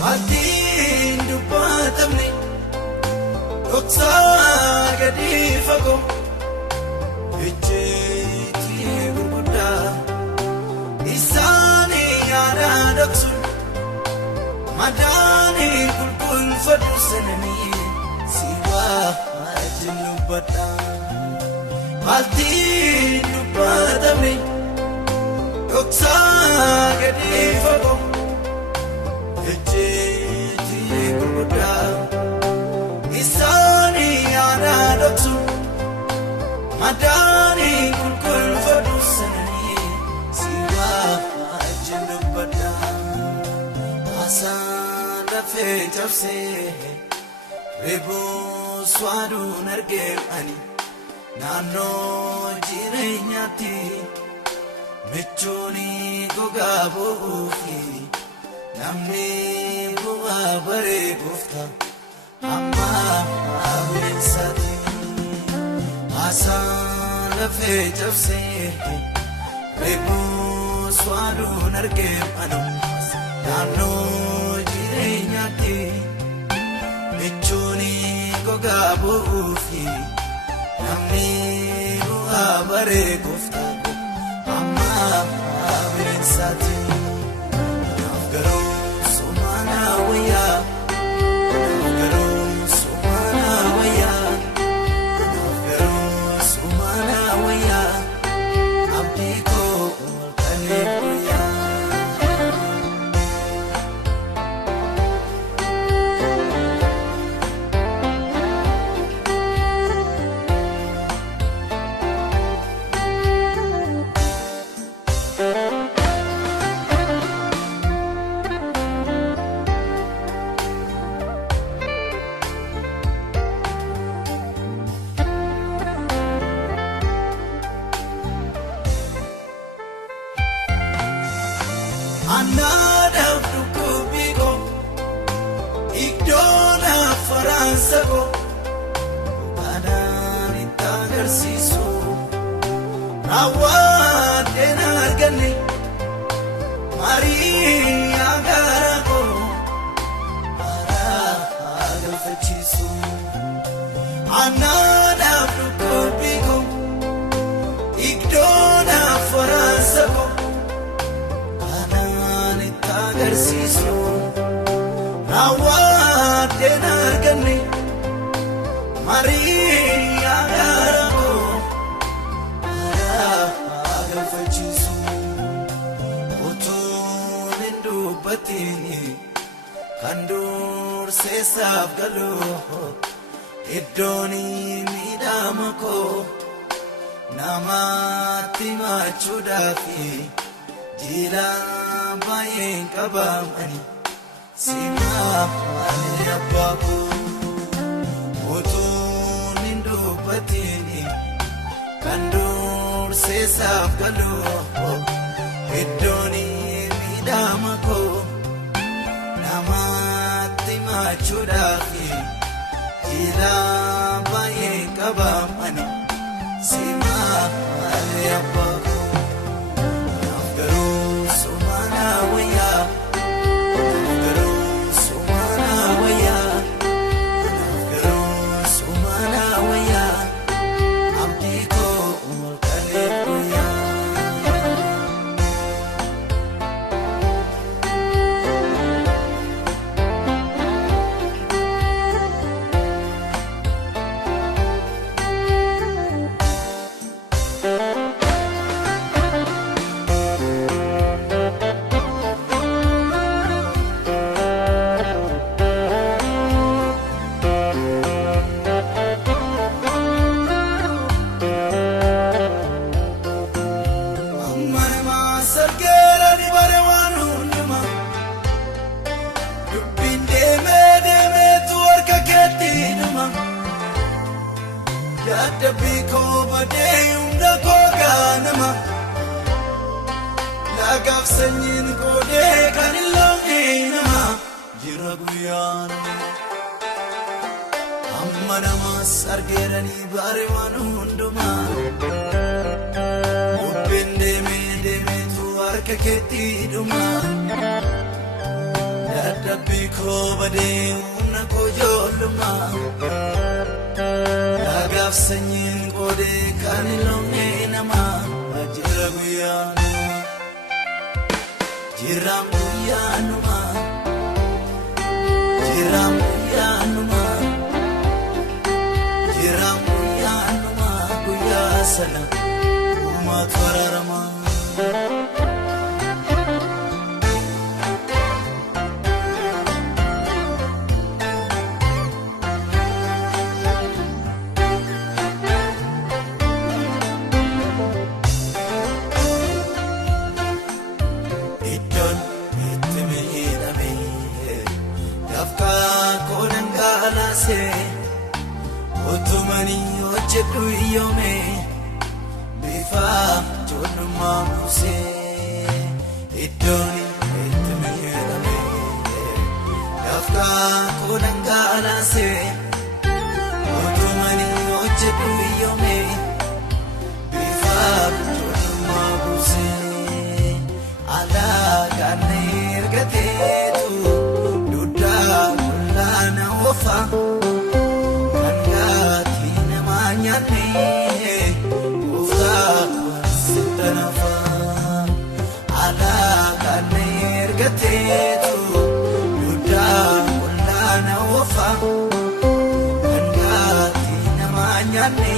Maltiin dubbatamne dhoksa gadi fagoo ejjeetii gurguddaa isaanii yaada dhoksuun madaanii qulqulfadhu sananii siwaa wajjin dubbadha. Maltiin dubbatamne dhoksa gadi fagoo ejjeetii gurguddaa isaanii yaada dhoksuun madaanii qulqulfadhu sananii siwaa wajjin dubbadha. Haasaan lafee cabsee reeboo swaaduun argee ani naannoo jireenyaatti michuuni gogaa bu'uufi namni bu'aa baree gooftaa amma hawwiinsaati. Haasaan lafee cabsee reeboo swaaduun argee ani naannoo jireenyaatti michuuni gogaa bu'uufi namni bu'aa baree gooftaa amma hawwiinsaati. Naaf garuu sumaana wayyaa, naaf garuu sumaana wayyaa, naaf garuu sumaana wayyaa, abdii koo kalee guyyaa. Anadaaf dhukkubbii koo iddoona Faransa koo baadaan itti agarsiisu raawwateen arganne Mariyaa gaara koo haaraa galfachiisu. Anadaaf dhukkubbii koo iddoona Faransa koo agarsiisu raawwateen arganne Mariyaa gaara koo haaraa galfachiisu. Utuun hin dubbatiin kan durseessaaf galu iddoon miidhama koo namatti machuudhaafi jilaan baay'een qabamani simaaf ani abbaa koo. Utuun hin dubbatiin kan durseessaaf galu iddoon miidhama koo namatti machuudhaafi jilaan baay'een qabamani simaaf ani abbaa koo. Wayyaa, naaf garuu sumaana wayyaa, naaf garuu sumaana wayyaa, abdii koo kalee guyyaa. Dadhabbii koo badee hunda koo gaanama lagaaf sanyiin koodee kan hin loonee nama jira guyyaan. Amma namas argeeranii baare waan hundumaa bubbeen deemee deemeetu harka keetti dhumaa. dadhabbii koo badee humna koo ijoollummaa naagaaf sanyiin qoodee kan hin loonne namaa jira guyyaanuma jiraan guyyaanuma jiraan guyyaanuma jiraan guyyaanuma guyyaa sana uumaatu araaramaa. Otumani ochetu iyome bifa jonuma muse idoni etemiyelame yafka kodangala se otumani ochetu iyome bifa jonuma muse ala ganirgatetu duda kulana ofa Tetu yuda wala na wafa kangati namanya ni